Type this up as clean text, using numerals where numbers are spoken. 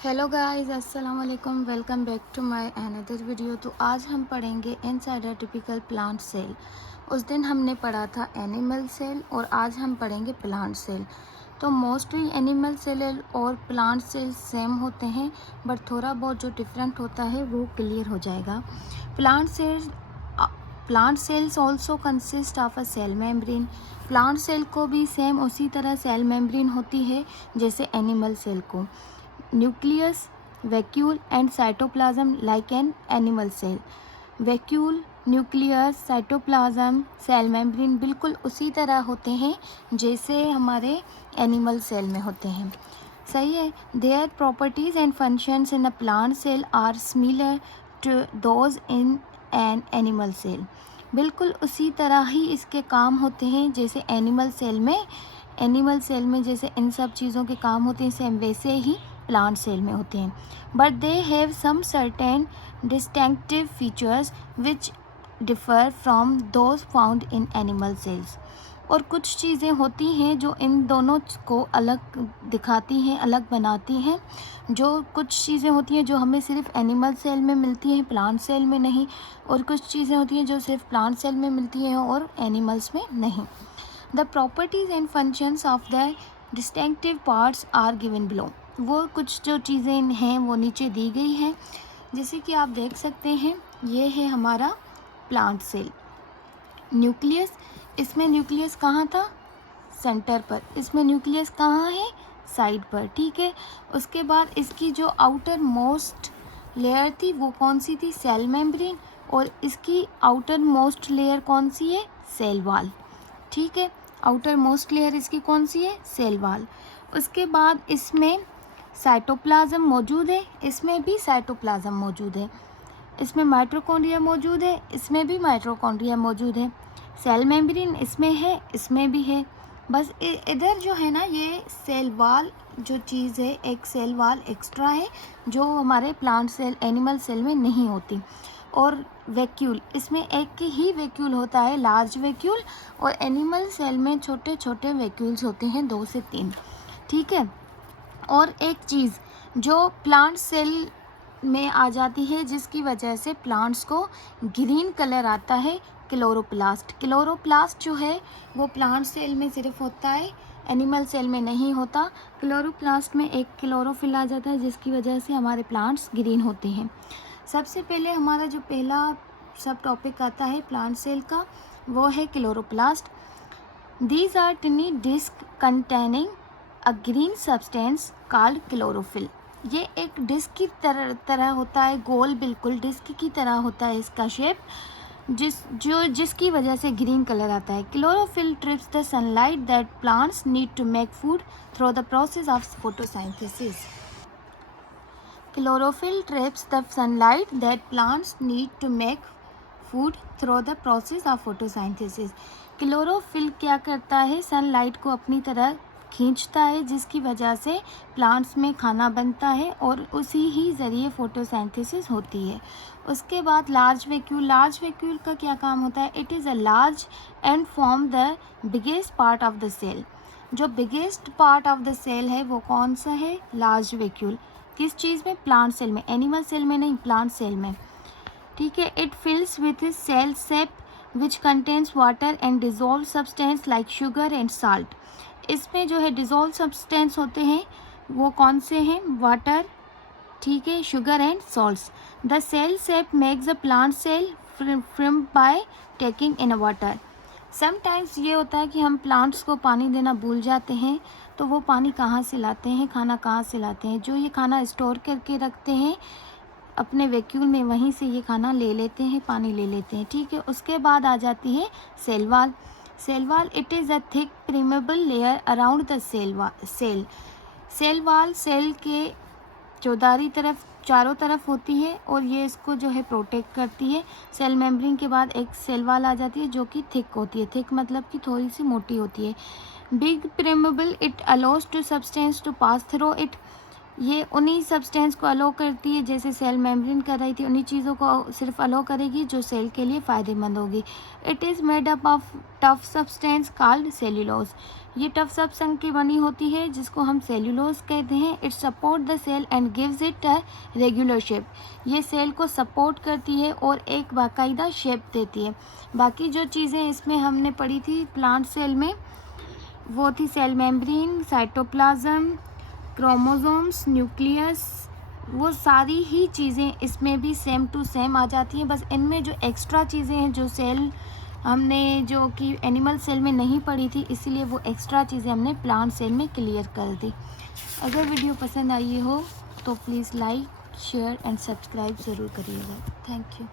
Hello guys, अस्सलाम वालेकुम। Welcome back to my another video. तो आज हम पढ़ेंगे inside a typical plant cell. उस दिन हमने पढ़ा था एनिमल सेल और आज हम पढ़ेंगे प्लांट सेल। तो मोस्टली एनिमल सेल और प्लांट सेल सेम होते हैं, बट थोड़ा बहुत जो डिफरेंट होता है वो क्लियर हो जाएगा। Plant cell plant cells also consist of a cell membrane. Plant cell को भी सेम उसी तरह सेल मेम्ब्रेन होती है जैसे एनिमल सेल को। Nucleus, vacuole and cytoplasm like an animal cell. Vacuole, nucleus, cytoplasm, cell membrane बिल्कुल उसी तरह होते हैं जैसे हमारे एनिमल सेल में होते हैं। सही है। Their properties and functions in a plant cell are similar to those in an animal cell. बिल्कुल उसी तरह ही इसके काम होते हैं जैसे एनिमल सेल में जैसे इन सब चीज़ों के काम होते हैं, सेम वैसे ही प्लांट सेल में होते हैं। But they have some certain distinctive features which differ from those found in animal cells. और कुछ चीज़ें होती हैं जो इन दोनों को अलग दिखाती हैं, अलग बनाती हैं। जो कुछ चीज़ें होती हैं जो हमें सिर्फ एनिमल सेल में मिलती हैं, प्लांट सेल में नहीं, और कुछ चीज़ें होती हैं जो सिर्फ प्लांट सेल में मिलती हैं और एनिमल्स में नहीं। The properties and functions of the distinctive parts are given below. वो कुछ जो चीज़ें हैं वो नीचे दी गई हैं, जैसे कि आप देख सकते हैं। ये है हमारा प्लांट सेल। न्यूक्लियस, इसमें न्यूक्लियस कहाँ था? सेंटर पर। इसमें न्यूक्लियस कहाँ है? साइड पर। ठीक है। उसके बाद इसकी जो आउटर मोस्ट लेयर थी वो कौन सी थी? Cell membrane. और इसकी आउटर मोस्ट लेयर कौन सी है? Cell wall. ठीक है। आउटर मोस्ट लेयर इसकी कौन सी है? Cell wall. उसके बाद इसमें साइटोप्लाज्म मौजूद है, इसमें भी साइटोप्लाज्म मौजूद है। इसमें माइटोकॉन्ड्रिया मौजूद है, इसमें भी माइटोकॉन्ड्रिया मौजूद है। सेल मेम्ब्रेन इसमें है, इसमें भी है। बस इधर जो है ना, ये सेल वॉल जो चीज़ है, एक सेल वॉल एक्स्ट्रा है जो हमारे प्लांट सेल एनिमल सेल में नहीं होती। और वैक्यूल, इसमें एक ही वैक्यूल होता है, लार्ज वैक्यूल, और एनिमल सेल में छोटे छोटे वैक्यूल्स होते हैं, 2 से 3। ठीक है। और एक चीज़ जो प्लांट सेल में आ जाती है जिसकी वजह से प्लांट्स को ग्रीन कलर आता है, क्लोरोप्लास्ट। क्लोरोप्लास्ट जो है वो प्लांट सेल में सिर्फ होता है, एनिमल सेल में नहीं होता। क्लोरोप्लास्ट में एक क्लोरोफिल आ जाता है जिसकी वजह से हमारे प्लांट्स ग्रीन होते हैं। सबसे पहले हमारा जो पहला सब टॉपिक आता है प्लांट सेल का, वो है chloroplast. These are tiny disc containing a green substance called chlorophyll। ये एक डिस्क की तरह होता है, गोल बिल्कुल डिस्क की तरह होता है इसका शेप, जिसकी वजह से ग्रीन कलर आता है। Chlorophyll traps the sunlight that plants need to make food through the process of photosynthesis. Chlorophyll traps the sunlight that plants need to make food through the process of photosynthesis। Chlorophyll क्या करता है? Sunlight को अपनी तरह खींचता है जिसकी वजह से प्लांट्स में खाना बनता है और उसी ही ज़रिए फोटोसिंथेसिस होती है। उसके बाद लार्ज वैक्यूल का क्या काम होता है? It is a large and form the biggest part of the cell. जो biggest part of the cell है वो कौन सा है? Large vacuole. किस चीज़ में? प्लांट सेल में, एनिमल सेल में नहीं, प्लांट सेल में। ठीक है। It fills with cell sap which contains water and dissolve substance like sugar and salt. इसमें जो है डिजोल्व सब्सटेंस होते हैं वो कौन से हैं? वाटर, ठीक है, sugar and salts. The cell sap makes the plant cell firm by taking in water. Sometimes ये होता है कि हम प्लांट्स को पानी देना भूल जाते हैं, तो वो पानी कहाँ से लाते हैं? खाना कहाँ से लाते हैं? जो ये खाना स्टोर करके रखते हैं अपने वैक्यूल में, वहीं से ये खाना ले लेते हैं, पानी ले लेते हैं। ठीक है। उसके बाद आ जाती है cell wall. It is a thick permeable layer around the cell wall cell के चारों तरफ होती है और ये इसको जो है प्रोटेक्ट करती है। सेल मेम्ब्रेन के बाद एक सेल वॉल आ जाती है जो कि थिक होती है। थिक मतलब कि थोड़ी सी मोटी होती है। Big permeable, it allows to substance to pass through it. ये उन्हीं सब्सटेंस को अलो करती है जैसे सेल मेम्ब्रेन कर रही थी, उन्हीं चीज़ों को सिर्फ अलो करेगी जो सेल के लिए फ़ायदेमंद होगी। It is made up of tough substance called cellulose. ये टफ सब्सटेंस की बनी होती है जिसको हम सेल्यूलोज कहते हैं। It support the cell and gives it a regular shape. ये सेल को सपोर्ट करती है और एक बाकायदा शेप देती है। बाकी जो चीज़ें इसमें हमने पढ़ी थी प्लांट सेल में, वो थी cell membrane, cytoplasm, chromosomes, nucleus, वो सारी ही चीज़ें इसमें भी सेम टू सेम आ जाती हैं। बस इनमें जो एक्स्ट्रा चीज़ें हैं जो सेल हमने जो कि एनिमल सेल में नहीं पढ़ी थी, इसीलिए वो एक्स्ट्रा चीज़ें हमने प्लांट सेल में क्लियर कर दी। अगर वीडियो पसंद आई हो तो please like, share and subscribe ज़रूर करिएगा। Thank you.